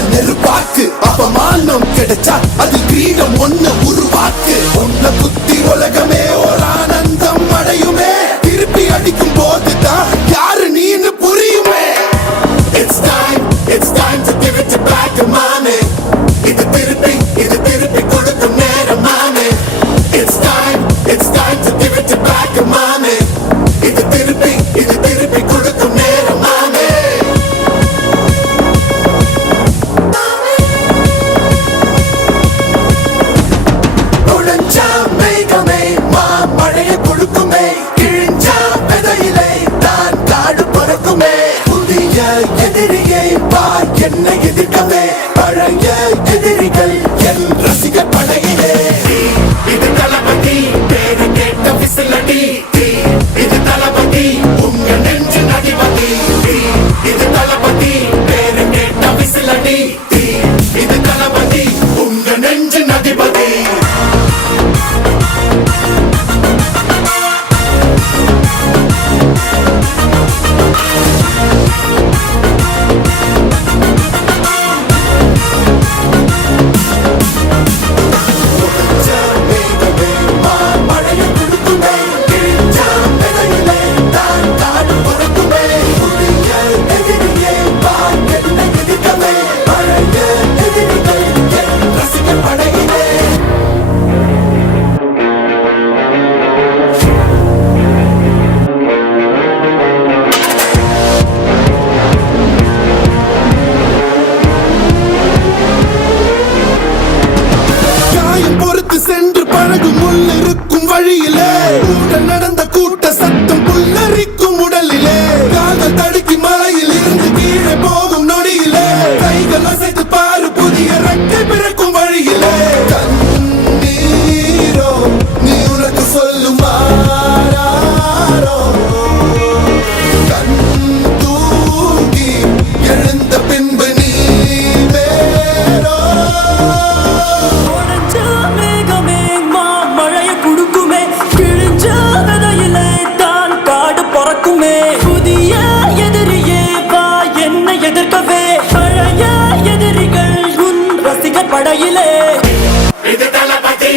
நெருப்பாக்கு. அவமானம் கிடைச்சா அதில் கிரீடம் ஒண்ணு உருவா எதிரியை பார் என்னை எதிர்க்கவே. பழங்க எதிரிகள் என் ரசிக படையிலே இது தளபதி பேரு கேட்ட விசிலடி. இது தளபதி உங்க நெஞ்சின் அதிபதி. இது தளபதி பேரு கேட்ட விசிலடி. இது தளபதி உங்க நெஞ்சின் அதிபதி. எதுவுமே புதிய எதிரியே வா என்னை எதிர்க்கவே. பழைய எதிரிகள் உன் ரசிகர் படையிலே. இது தளபதி